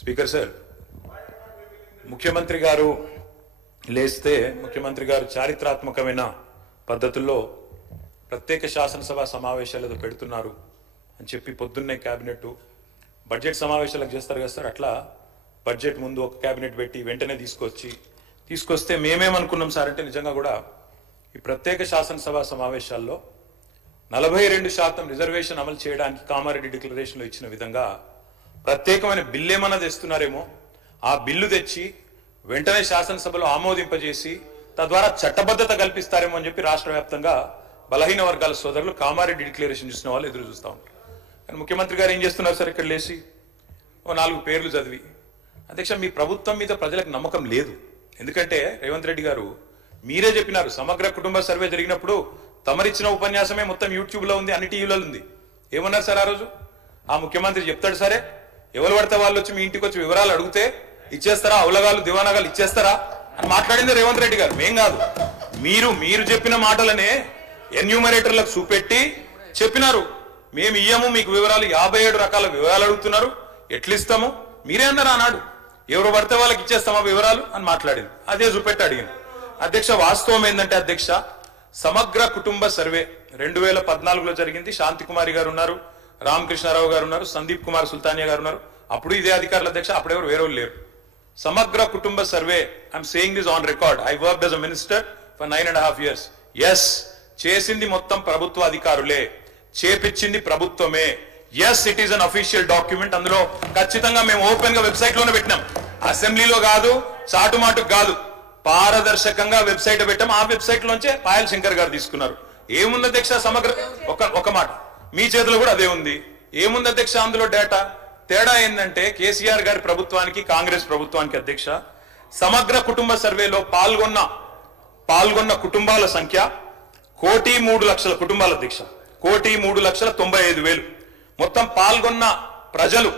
Speaker sir, ముఖ్యమంత్రి గారు లేస్తే ముఖ్యమంత్రి గారు చారిత్రాత్మకమైన పద్ధతుల్లో ప్రత్యేక శాసనసభ సమావేశాలు పెడుతున్నారు అని చెప్పి పొద్దున్నే కేబినెట్ బడ్జెట్ సమావేశాలకు చేస్తారు కదా సార్, అట్లా బడ్జెట్ ముందు ఒక కేబినెట్ పెట్టి వెంటనే తీసుకొస్తే మేమేమనుకున్నాం సార్ అంటే నిజంగా కూడా ఈ ప్రత్యేక శాసనసభ సమావేశాల్లో 42% రిజర్వేషన్ అమలు చేయడానికి కామారెడ్డి డిక్లరేషన్లో ఇచ్చిన విధంగా ప్రత్యేకమైన బిల్లు ఏమన్నా తెస్తున్నారేమో, ఆ బిల్లు తెచ్చి వెంటనే శాసనసభలో ఆమోదింపజేసి తద్వారా చట్టబద్ధత కల్పిస్తారేమో అని చెప్పి రాష్ట్ర వ్యాప్తంగా బలహీన వర్గాల సోదరులు కామారెడ్డి డిక్లరేషన్ చూసిన వాళ్ళు ఎదురు చూస్తూ ఉంటారు. కానీ ముఖ్యమంత్రి గారు ఏం చేస్తున్నారు సార్, ఇక్కడ లేచి ఓ 4 పేర్లు చదివి, అధ్యక్ష మీ ప్రభుత్వం మీద ప్రజలకు నమ్మకం లేదు. ఎందుకంటే రేవంత్ రెడ్డి గారు మీరే చెప్పినారు, సమగ్ర కుటుంబ సర్వే జరిగినప్పుడు తమరిచ్చిన ఉపన్యాసమే మొత్తం యూట్యూబ్లో ఉంది, అన్ని టీవీలలో ఉంది. ఏమన్నారు సార్ ఆ రోజు? ఆ ముఖ్యమంత్రి చెప్తాడు సరే, ఎవరు పడితే వాళ్ళు వచ్చి మీ ఇంటికి వచ్చి వివరాలు అడిగితే ఇచ్చేస్తారా, అవులగాలు దివానాగాలు ఇచ్చేస్తారా అని మాట్లాడింది రేవంత్ రెడ్డి గారు, మేం కాదు. మీరు చెప్పిన మాటలనే ఎన్యూమరేటర్లకు చూపెట్టి చెప్పినారు, మేము ఇయ్యము మీకు వివరాలు, 57 రకాల వివరాలు అడుగుతున్నారు, ఎట్లిస్తాము మీరే అన్నారు ఆనాడు, ఎవరు పడితే వాళ్ళకి ఇచ్చేస్తామా వివరాలు అని మాట్లాడింది. అదే చూపెట్టి అడిగింది. అధ్యక్ష వాస్తవం ఏంటంటే అధ్యక్ష, సమగ్ర కుటుంబ సర్వే 2014లో జరిగింది. శాంతికుమారి గారు ఉన్నారు, రామకృష్ణారావు గారు ఉన్నారు, సందీప్ కుమార్ సుల్తానియా గారు ఉన్నారు. అప్పుడు ఇదే అధికారుల అధ్యక్ష, అప్పుడెవరు వేరే లేరు. సమగ్ర కుటుంబ survey, I'm saying this on record, I worked as a minister for 9.5 years. Yes, చేసింది మొత్తం ప్రభుత్వ అధికారులే, చేపించింది ప్రభుత్వమే. Yes, it is an official document. అందులో ఖచ్చితంగా మేము ఓపెన్ గా వెబ్సైట్ లోనే పెట్టినాం, అసెంబ్లీలో కాదు, చాటుమాటుకు కాదు, పారదర్శకంగా వెబ్సైట్ పెట్టాం. ఆ వెబ్సైట్ లోంచే పాయల్ శంకర్ గారు తీసుకున్నారు. ఏముంది అధ్యక్ష సమగ్ర, ఒక మాట మీ చేతిలో కూడా అదే ఉంది. ఏముంది అధ్యక్ష అందులో డేటా? తేడా ఏంటంటే కేసీఆర్ గారి ప్రభుత్వానికి కాంగ్రెస్ ప్రభుత్వానికి అధ్యక్ష, సమగ్ర కుటుంబ సర్వేలో పాల్గొన్న కుటుంబాల సంఖ్య 1,03,00,000 కుటుంబాల అధ్యక్ష, 1,03,95,000. మొత్తం పాల్గొన్న ప్రజలు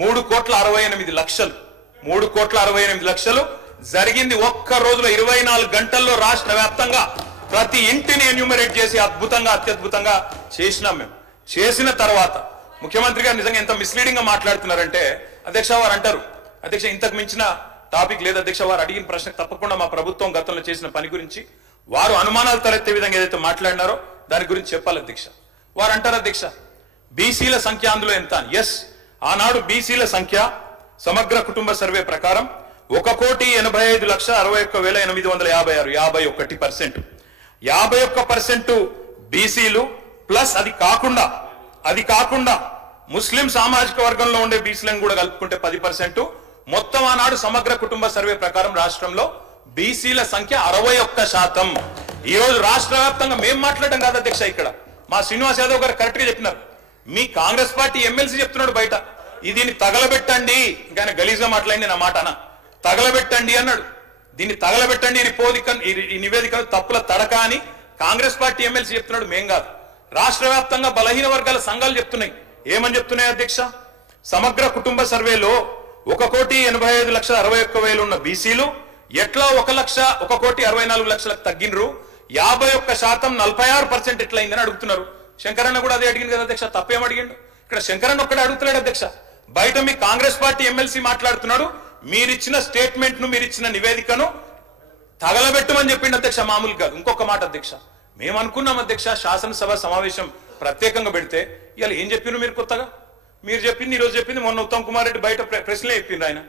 3,68,00,000. 3,68,00,000 జరిగింది ఒక్క రోజులో, 24 గంటల్లో రాష్ట్ర వ్యాప్తంగా ప్రతి ఇంటిని ఎన్యూమరేట్ చేసి అద్భుతంగా అత్యద్భుతంగా చేసినాం మేము. చేసిన తర్వాత ముఖ్యమంత్రి గారు నిజంగా ఎంత మిస్లీడింగ్ గా మాట్లాడుతున్నారంటే అధ్యక్ష, వారు అంటారు అధ్యక్ష ఇంతకు మించిన టాపిక్ లేదు అధ్యక్ష, వారు అడిగిన ప్రశ్న తప్పకుండా మా ప్రభుత్వం గతంలో చేసిన పని గురించి వారు అనుమానాలు తలెత్తే విధంగా ఏదైతే మాట్లాడినారో దాని గురించి చెప్పాలి అధ్యక్ష. వారు అంటారు అధ్యక్ష బీసీల సంఖ్య అందులో ఎంత? ఎస్, ఆనాడు బీసీల సంఖ్య సమగ్ర కుటుంబ సర్వే ప్రకారం 1,85,61,856, 51%. 51% బీసీలు ప్లస్ అది కాకుండా ముస్లిం సామాజిక వర్గంలో ఉండే బీసీలను కూడా కలుపుకుంటే 10%. మొత్తం ఆనాడు సమగ్ర కుటుంబ సర్వే ప్రకారం రాష్ట్రంలో బీసీల సంఖ్య 61%. ఈ రోజు రాష్ట్ర వ్యాప్తంగా మేము మాట్లాడడం కాదు అధ్యక్ష, ఇక్కడ మా శ్రీనివాస్ యాదవ్ గారు కరెక్ట్ గా చెప్పినారు. మీ కాంగ్రెస్ పార్టీ ఎమ్మెల్సీ చెప్తున్నాడు బయట, దీన్ని తగలబెట్టండి, ఇంకా గలీజ్గా మాట్లాడింది నా మాట అన్న, తగలబెట్టండి అన్నాడు. దీన్ని తగలబెట్టండి, ఈ నివేదికను తప్పుల తడక అని కాంగ్రెస్ పార్టీ ఎమ్మెల్సీ చెప్తున్నాడు, మేం కాదు. రాష్ట్ర వ్యాప్తంగా బలహీన వర్గాల సంఘాలు చెప్తున్నాయి. ఏమని చెప్తున్నాయి అధ్యక్ష? సమగ్ర కుటుంబ సర్వేలో 1,85,61,000 ఉన్న బీసీలు ఎట్లా 1,64,00,000 తగ్గినరు, 51% 46% ఎట్లయిందని అడుగుతున్నారు. శంకరన్న కూడా అదే అడిగింది కదా అధ్యక్ష, తప్పేం అడిగిండు? ఇక్కడ శంకరన్న ఒక్కడే అడుగుతున్నాడు అధ్యక్ష, బయట మీ కాంగ్రెస్ పార్టీ ఎమ్మెల్సీ మాట్లాడుతున్నాడు, మీరిచ్చిన స్టేట్మెంట్ ను మీరిచ్చిన నివేదికను తగలబెట్టమని చెప్పిండు అధ్యక్ష, మామూలు కాదు. ఇంకొక మాట అధ్యక్ష, మేము అనుకున్నాం అధ్యక్ష శాసనసభ సమావేశం ప్రత్యేకంగా పెడితే ఇవాళ ఏం చెప్పిండ్రు మీరు కొత్తగా? మీరు చెప్పింది ఈరోజు చెప్పింది మొన్న ఉత్తమ్ కుమార్ రెడ్డి బయట ప్రెస్లే చెప్పిండ్రు. ఆయన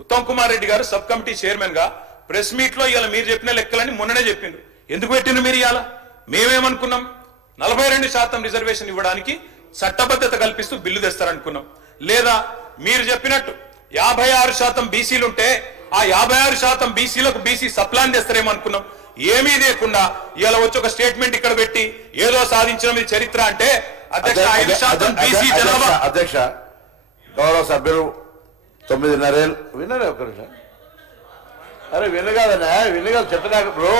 ఉత్తమ్ కుమార్ రెడ్డి గారు సబ్ కమిటీ చైర్మన్ గా ప్రెస్ మీట్ లో ఇవాళ మీరు చెప్పిన లెక్కలని మొన్ననే చెప్పిండ్రు. ఎందుకు పెట్టిండ్రు మీరు ఇవాళ? మేమేమనుకున్నాం, 42% రిజర్వేషన్ ఇవ్వడానికి చట్టబద్ధత కల్పిస్తూ బిల్లు తెస్తారనుకున్నాం. లేదా మీరు చెప్పినట్టు 56% బీసీలుంటే ఆ 56% బీసీలకు బీసీ సప్లాన్ చేస్తారేమో అనుకున్నాం. ఏమీ లేకుండా ఇలా వచ్చి ఒక స్టేట్మెంట్ ఇక్కడ పెట్టి ఏదో సాధించడం ఇది చరిత్ర అంటే అధ్యక్ష 5% బీసీ జనాభా. అధ్యక్ష గౌరవ సభ్యులు 9.5 ఏళ్ళు విన్నారే, ఒక నిమిషం. అరే వినగాదన్నా, వినగా చెప్పినాక బ్రో.